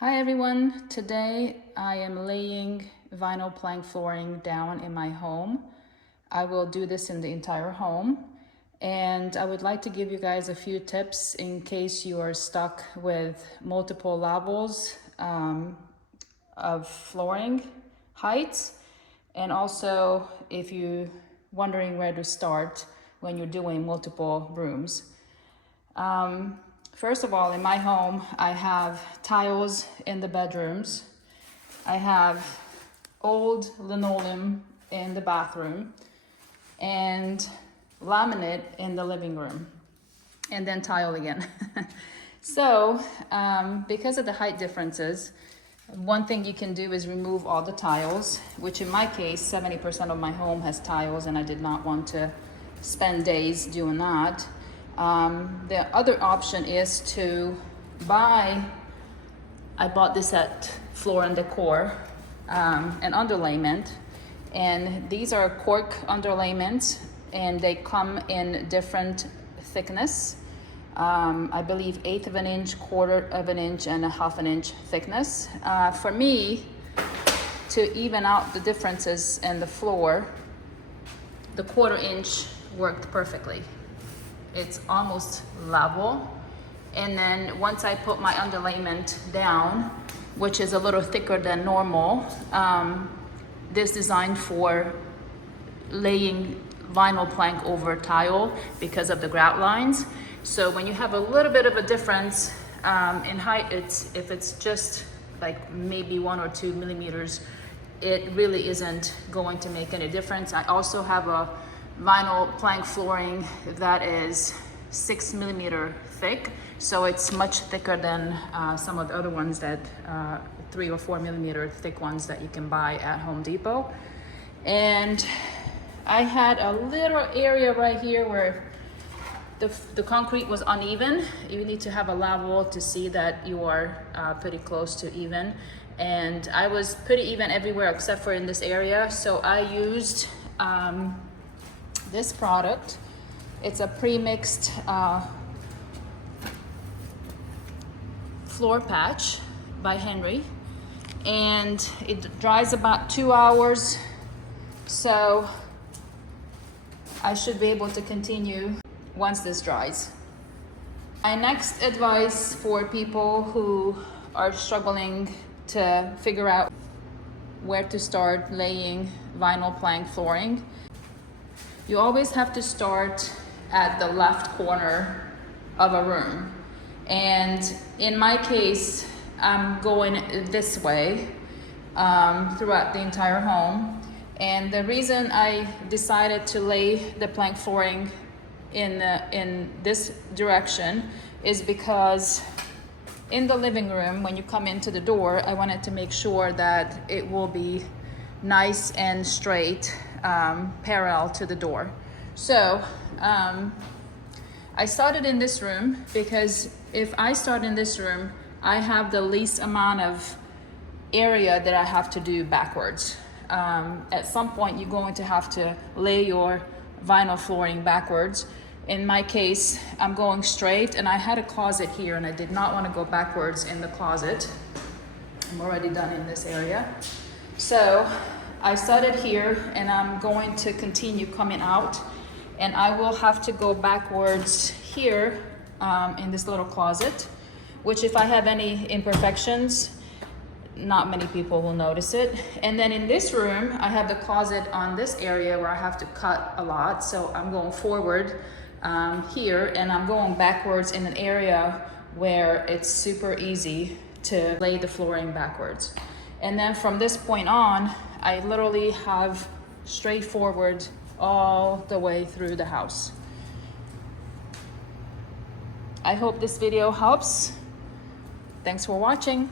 Hi everyone, today I am laying vinyl plank flooring down in my home. I will do this in the entire home, and I would like to give you guys a few tips in case you are stuck with multiple levels of flooring heights, and also if you're wondering where to start when you're doing multiple rooms. First of all, in my home, I have tiles in the bedrooms. I have old linoleum in the bathroom and laminate in the living room, and then tile again. So, because of the height differences, one thing you can do is remove all the tiles, which in my case, 70% of my home has tiles, and I did not want to spend days doing that. The other option is to buy, I bought this at Floor & Decor, an underlayment, and these are cork underlayments, and they come in different thickness. I believe 1/8 of an inch, 1/4 of an inch, and 1/2 an inch thickness. For me, to even out the differences in the floor, the 1/4 inch worked perfectly. It's almost level. And then once I put my underlayment down, which is a little thicker than normal, this is designed for laying vinyl plank over tile because of the grout lines. So when you have a little bit of a difference in height, if it's just like maybe 1 or 2 millimeters, it really isn't going to make any difference. I also have a vinyl plank flooring that is 6 millimeter thick, so it's much thicker than some of the other ones that 3 or 4 millimeter thick ones that you can buy at Home Depot. And I had a little area right here where the concrete was uneven. You need to have a level to see that you are pretty close to even, and I was pretty even everywhere except for in this area. So I used this product. It's a pre-mixed floor patch by Henry, and it dries about 2 hours, so I should be able to continue once this dries. My next advice for people who are struggling to figure out where to start laying vinyl plank flooring, you always have to start at the left corner of a room. And in my case, I'm going this way throughout the entire home. And the reason I decided to lay the plank flooring in this direction is because in the living room, when you come into the door, I wanted to make sure that it will be nice and straight, parallel to the door. So I started in this room because if I start in this room, I have the least amount of area that I have to do backwards. At some point, you're going to have to lay your vinyl flooring backwards. In my case, I'm going straight, and I had a closet here, and I did not want to go backwards in the closet. I'm already done in this area. So I started here, and I'm going to continue coming out, and I will have to go backwards here in this little closet, which if I have any imperfections, not many people will notice it. And then in this room, I have the closet on this area where I have to cut a lot, so I'm going forward here, and I'm going backwards in an area where it's super easy to lay the flooring backwards. And then from this point on, I literally have straightforward all the way through the house. I hope this video helps. Thanks for watching.